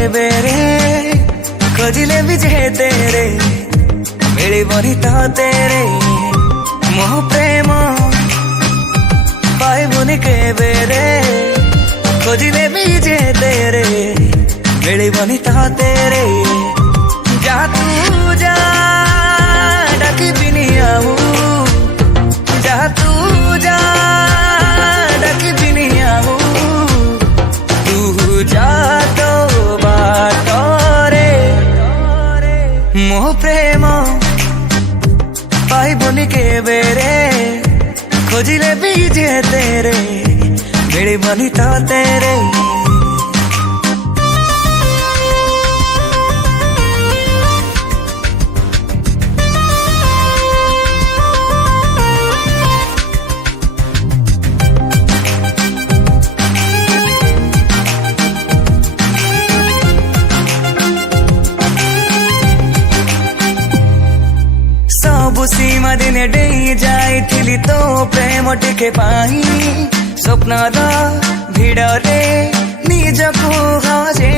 केबेरे खोजिले भी जे तेरे मिलिबनी तो तेरे मोह प्रेम पाइबुनि केबेरे खोजिले भी जे तेरे मिलिबनी तो तेरे जा तू जा डाकिबिनि आऊ जा तू जा डाकिबिनि आऊ तू जा तो बाटरे मोह प्रेम पाइबुनि केबेरे खोजिले भी जे तेरे मिलिबनी तो तेरे सबु सीमा दिने डेई जाइथिली तो प्रेम टिके पाई स्वप्नर भिडरे निजको हजे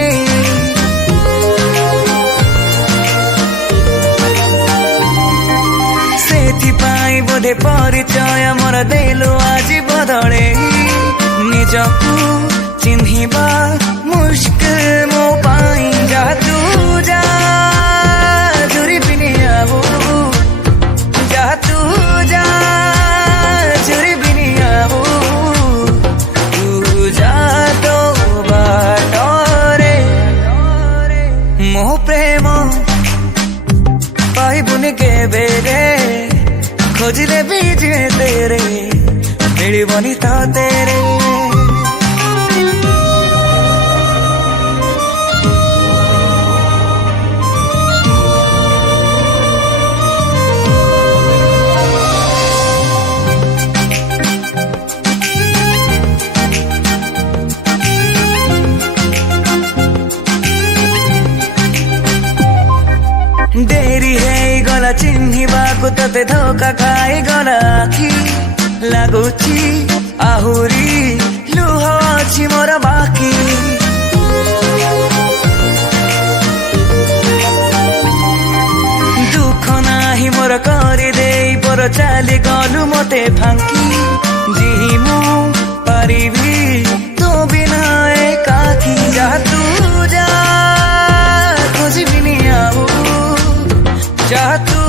सेथिपाई बोधे परिचय मोर देलु आज बदले निजको चिन्हिबा मुश्किल मो पाई जा तू जा जुरी बिनि आऊ जा तू जा जुरी बिनि आऊ तू जा तो बाटरे मोह प्रेम पाइबुनि केबेरे खोजिले भी जे तेरे मिलिबनी तो तेरे डेरी है गला चिन्हिबाकु तते धोका खाई गला आखि लागुची आहुरी लुह अछि मोर बाकी दुख नाही मोर करि देई पर चाली गलु मते फांकी जिमु पारिबी तो बिना एकाकी जा तू जा खोजिबिनि आऊ जा तू